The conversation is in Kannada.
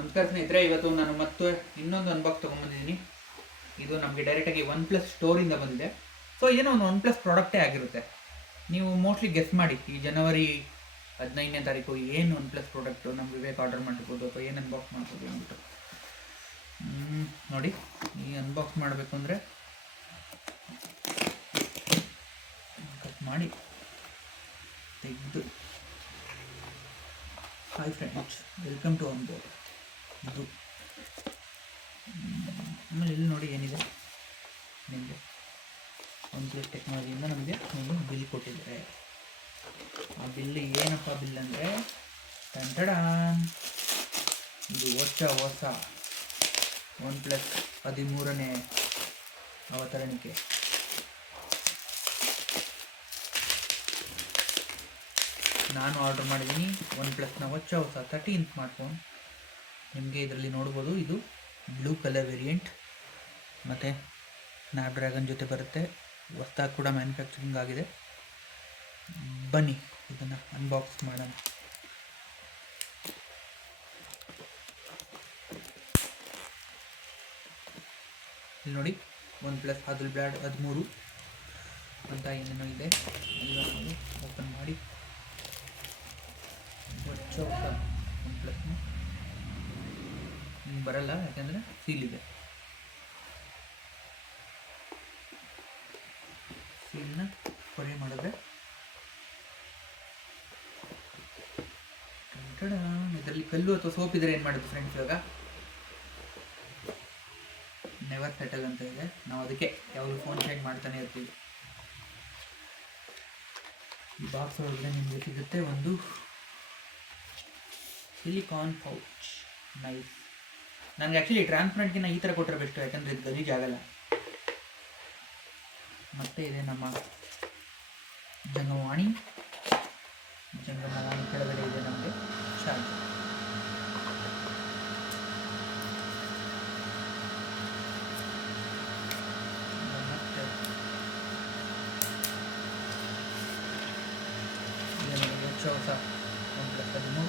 ನಮಸ್ಕಾರ ಸ್ನೇಹಿತರೆ, ಇವತ್ತು ನಾನು ಮತ್ತೆ ಇನ್ನೊಂದು ಅನ್ಬಾಕ್ಸ್ ತೊಗೊಂಡ್ಬಂದಿದ್ದೀನಿ. ಇದು ನಮಗೆ ಡೈರೆಕ್ಟಾಗಿ ಒನ್ ಪ್ಲಸ್ ಸ್ಟೋರಿಂದ ಬಂದಿದೆ. ಸೊ ಏನೋ ಒಂದು ಒನ್ ಪ್ಲಸ್ ಪ್ರಾಡಕ್ಟೇ ಆಗಿರುತ್ತೆ. ನೀವು ಮೋಸ್ಟ್ಲಿ ಗೆಸ್ ಮಾಡಿ, ಈ ಜನವರಿ 15ನೇ ತಾರೀಕು ಏನು ಒನ್ ಪ್ಲಸ್ ಪ್ರಾಡಕ್ಟು ನಮ್ಮ ವಿವೇಕ್ ಆರ್ಡರ್ ಮಾಡ್ಬೋದು ಅಥವಾ ಏನು ಅನ್ಬಾಕ್ಸ್ ಮಾಡ್ಬೋದು ಅಂದ್ಬಿಟ್ಟು. ನೋಡಿ, ಈ ಅನ್ಬಾಕ್ಸ್ ಮಾಡಬೇಕು ಅಂದರೆ ಕಟ್ ಮಾಡಿ ತೆಗೆದು. Hi friends, welcome to on board. ಇದು ಆಮೇಲೆ ಇಲ್ಲಿ ನೋಡಿ ಏನಿದೆ, ನಿಮಗೆ ಒನ್ ಪ್ಲಸ್ ಟೆಕ್ನಾಲಜಿಯಿಂದ ನಮಗೆ ಒಂದು ಬಿಲ್ ಕೊಟ್ಟಿದ್ದಾರೆ. ಆ ಬಿಲ್ ಏನಪ್ಪ ಬಿಲ್ ಅಂದರೆ ಇದು ಹೊಸ ಒನ್ ಪ್ಲಸ್ 13ನೇ ಅವತರಣಿಕೆ. ನಾನು ಆರ್ಡರ್ ಮಾಡಿದ್ದೀನಿ ಒನ್ ಪ್ಲಸ್ನ ಹೊಸ 13 ಸ್ಮಾರ್ಟ್ಫೋನ್. ನಿಮಗೆ ಇದರಲ್ಲಿ ನೋಡ್ಬೋದು, ಇದು ಬ್ಲೂ ಕಲರ್ ವೇರಿಯಂಟ್ ಮತ್ತು ಸ್ನ್ಯಾಪ್ಡ್ರ್ಯಾಗನ್ ಜೊತೆ ಬರುತ್ತೆ. ಹೊಸದಾಗಿ ಕೂಡ ಮ್ಯಾನುಫ್ಯಾಕ್ಚರಿಂಗ್ ಆಗಿದೆ. ಬನ್ನಿ ಇದನ್ನು ಅನ್ಬಾಕ್ಸ್ ಮಾಡೋಣ. ಇಲ್ಲಿ ನೋಡಿ, ಒನ್ ಪ್ಲಸ್ 13 ಅಂತ ಏನೇನೋ ಇದೆ. ಎಲ್ಲ ಓಪನ್ ಮಾಡಿ ಹೊಸ ಒನ್ ಪ್ಲಸ್ನ ಬರಲ್ಲ, ಯಾಕೆಂದರೆ ಸೀಲ್ ಇದೆ. ಸೀಲ್ನ ಕೊರೆ ಮಾಡಿದ್ರೆ ಇದರಲ್ಲಿ ಕಲ್ಲು ಅಥವಾ ಸೋಪ್ ಇದ್ರೆ ಏನು ಮಾಡೋದು ಫ್ರೆಂಡ್ಸ್? ಇವಾಗ ನೆವರ್ ಸೆಟಲ್ ಅಂತ ಇದೆ. ನಾವು ಅದಕ್ಕೆ ಯಾವಾಗಲೂ ಫೋನ್ ಚೇಂಜ್ ಮಾಡ್ತಾನೆ ಇರ್ತೀವಿ. ಈ ಬಾಕ್ಸ್ ಒಳಗಡೆ ನಿಮಗೆ ಸಿಗುತ್ತೆ ಒಂದು ಸಿಲಿಕಾನ್ ಪೌಚ್. ನೈಸ್. ನನಗೆ ಆ್ಯಕ್ಚುಲಿ ಟ್ರಾನ್ಸ್ಪರೆಂಟ್ಗಿನ್ನ ಈ ಥರ ಕೊಟ್ಟರೆ ಬೆಸ್ಟು, ಯಾಕಂದರೆ ಇದು ಗಲೀಜಾಗಲ್ಲ. ಮತ್ತು ಇದೆ ನಮ್ಮ ಜಂಗಮವಾಣಿ ಕೆಳಗಡೆ ಇದೆ ನಮಗೆ ಚಾರ್ಜ್. ಮತ್ತು ಹೊಸ ಒನ್ ಪ್ಲಸ್ 13